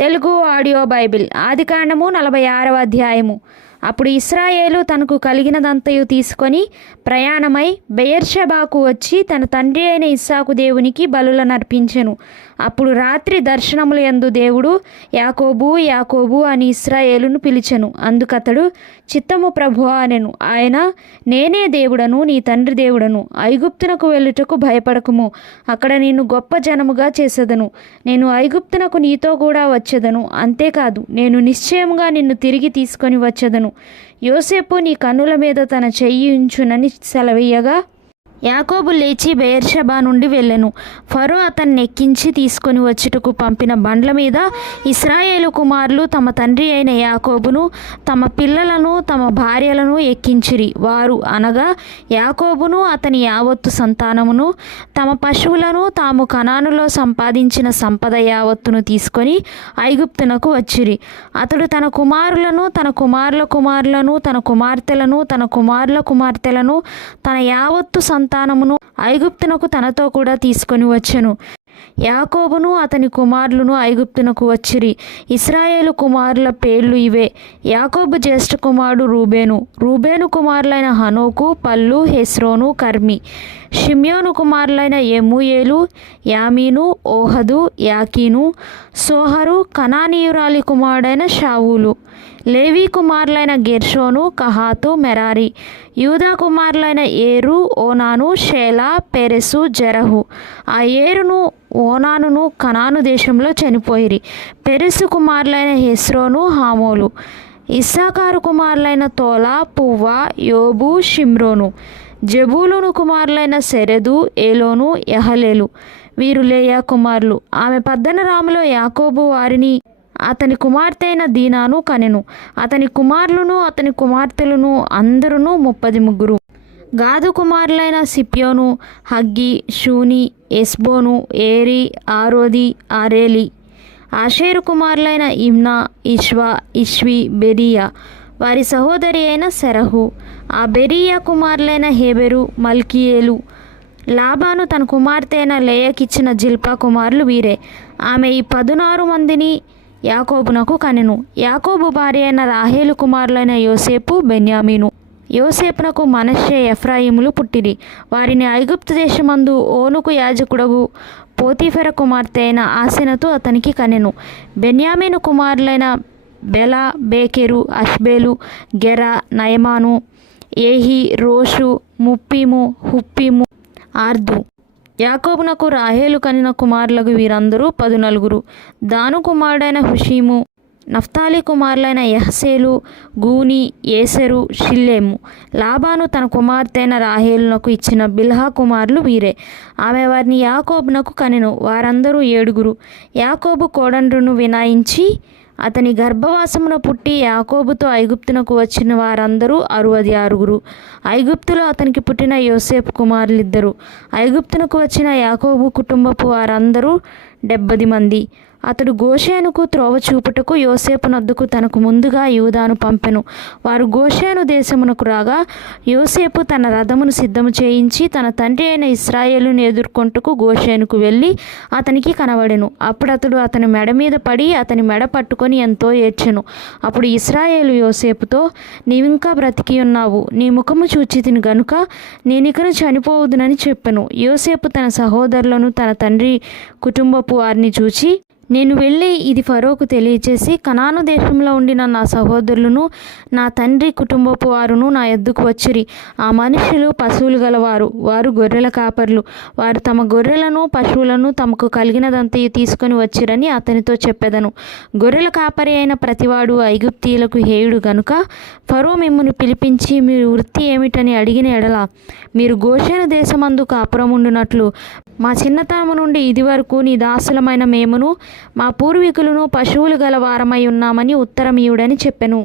Telugu audio Bible. ఆదికాండము నలభై ఆరవ అధ్యాయము. అప్పుడు ఇస్రాయేలు తనకు కలిగినదంతయు తీసుకొని ప్రయాణమై బెయర్షబాకు వచ్చి తన తండ్రి అయిన ఇస్సాకు దేవునికి బలులను అర్పించెను అప్పుడు రాత్రి దర్శనములు యందు దేవుడు యాకోబు యాకోబు అని ఇస్రాయేలును పిలిచెను. అందుకతడు చిత్తము ప్రభు అనెను. ఆయన నేనే దేవుడను నీ తండ్రి దేవుడను. ఐగుప్తునకు వెళ్ళుటకు భయపడకుము. అక్కడ నేను గొప్ప జనముగా చేసేదను. నేను ఐగుప్తునకు నీతో కూడా వచ్చేదను. అంతేకాదు నేను నిశ్చయముగా నిన్ను తిరిగి తీసుకొని వచ్చేదను. యోసేపు నీ కన్నుల మీద తన చెయ్యి ఉంచునని సెలవీయగా యాకోబు లేచి బెయర్షబా నుండి వెళ్ళెను. ఫరో అతన్ని ఎక్కించి తీసుకొని వచ్చుటకు పంపిన బండ్ల మీద ఇస్రాయేలు కుమారులు తమ తండ్రి అయిన యాకోబును తమ పిల్లలను తమ భార్యలను ఎక్కించిరి. వారు అనగా యాకోబును అతని యావత్తు సంతానమును తమ పశువులను తాము కణానులో సంపాదించిన సంపద యావత్తును తీసుకొని ఐగుప్తునకు వచ్చిరి. అతడు తన కుమారులను తన కుమారుల కుమారులను తన కుమార్తెలను తన కుమారుల కుమార్తెలను తన యావత్తు సంత సంతానమును ఐగుప్తునకు తనతో కూడా తీసుకొని వచ్చెను. యాకోబును అతని కుమారులను ఐగుప్తునకు వచ్చిరి. ఇస్రాయేలు కుమారుల పేర్లు ఇవే. యాకోబు జ్యేష్ఠ కుమారుడు రూబేను. రూబేను కుమారులైన హనోకు పల్లు హెస్రోను కర్మి. షిమ్యోను కుమారులైన ఎమ్ముయేలు యామీను ఓహదు యాకీను సోహరు కనానీయురాలి కుమారుడైన షావులు. లేవీ కుమారులైన గెర్షోను కహాతు మెరారి. యూదా కుమారులైన ఏరు ఓనాను షేలా పెరెసు జరహు. ఆ ఏరును ఓనానును కనాను దేశంలో చనిపోయిరి. పెరెసు కుమారులైన హెస్రోను హామోలు. ఇస్సాకారు కుమారులైన తోలా పువ్వ యోబు షిమ్రోను. జబూలును కుమారులైన సెరెదు ఏలోను ఎహలేలు వీరు లేయా కుమారులు. ఆమె పద్దనరాములో యాకోబు వారిని అతని కుమార్తె అయిన దీనాను కనెను అతని కుమారులను అతని కుమార్తెలను అందరును ముప్పది ముగ్గురు గాదు కుమారులైన సిప్యోను huggy Shuni Ezbon Eri Arodi Areli Asher కుమారులైన Imnah Ishvah Ishvi Beriah వారి సహోదరి అయిన సెరహు ఆ బెరియా కుమారులైన హేబెరు మల్కియేలు లాబాను తన కుమార్తె అయిన లేయకిచ్చిన జిల్పా కుమారులు వీరే ఆమె ఈ పదునారు మందిని యాకోబునకు కనెను. యాకోబు భార్య అయిన రాహేలు కుమారులైన యోసేపు బెన్యామీను. యోసేపునకు మనషే ఎఫ్రాయిములు పుట్టిరి. వారిని ఐగుప్తు దేశమందు ఓనుకు యాజకుడగు పోతీఫెర కుమార్తె అయిన ఆసెనతో అతనికి కనెను. బెన్యామీను కుమారులైన బెలా బేకెరు అష్బేలు గెర నయమాను ఏహి రోషు ముప్పిము హుప్పిము ఆర్దు. యాకోబునకు రాహేలు కనిన కుమారులకు వీరందరూ పదునలుగురు. దాను కుమారుడైన హుషీము నఫ్తాలి కుమారులైన యహసేలు గూని ఏసెరు షిల్లేము. లాబాను తన కుమార్తె అయిన రాహేలునకు ఇచ్చిన బిల్హా కుమారులు వీరే. ఆమె వారిని యాకోబునకు కనెను వారందరూ ఏడుగురు. యాకోబు కోడండ్రును వినాయించి అతని గర్భవాసమున పుట్టి యాకోబుతో ఐగుప్తునకు వచ్చిన వారందరూ అరువది ఆరుగురు. ఐగుప్తులో అతనికి పుట్టిన యోసేపు కుమారులిద్దరు. ఐగుప్తునకు వచ్చిన యాకోబు కుటుంబపు వారందరూ డెబ్బది మంది. అతడు గోషేనుకు త్రోవ చూపుటకు యోసేపు నద్దుకు తనకు ముందుగా యూదాను పంపెను. వారు గోషేను దేశమునకు రాగా యోసేపు తన రథమును సిద్ధము చేయించి తన తండ్రి అయిన ఇస్రాయేలును ఎదుర్కొంటకు గోషేనుకు వెళ్ళి అతనికి కనబడెను. అప్పుడు అతడు అతని మెడ మీద పడి అతని మెడ పట్టుకొని ఎంతో ఏడ్చెను. అప్పుడు ఇస్రాయేలు యోసేపుతో నీవింకా బ్రతికి ఉన్నావు. నీ ముఖము చూచి తిని గనుక నేనికను చనిపోవద్దునని చెప్పెను. యోసేపు తన సహోదరులను తన తండ్రి కుటుంబపు వారిని చూచి నేను వెళ్ళి ఇది ఫరోకు తెలియచేసి కనాను దేశంలో ఉండిన నా సహోదరులను నా తండ్రి కుటుంబపు వారును నా ఎద్దుకు వచ్చిరి. ఆ మనుషులు పశువులు గలవారు. వారు గొర్రెల కాపర్లు. వారు తమ గొర్రెలను పశువులను తమకు కలిగినదంతయు తీసుకొని వచ్చిరని అతనితో చెప్పెదను. గొర్రెల కాపరి అయిన ప్రతివాడు ఐగుప్తీయులకు హేయుడు గనుక ఫరో మిమ్మల్ని పిలిపించి మీరు వృత్తి ఏమిటని అడిగిన ఎడల మీరు గోషేన దేశమందు కాపురముండునట్లు మా చిన్నతనము నుండి ఇదివరకు నీ దాసులమైన మేమును మా పూర్వీకులను పశువులు గల వారమై ఉన్నామని ఉత్తరమీయుడని చెప్పెను.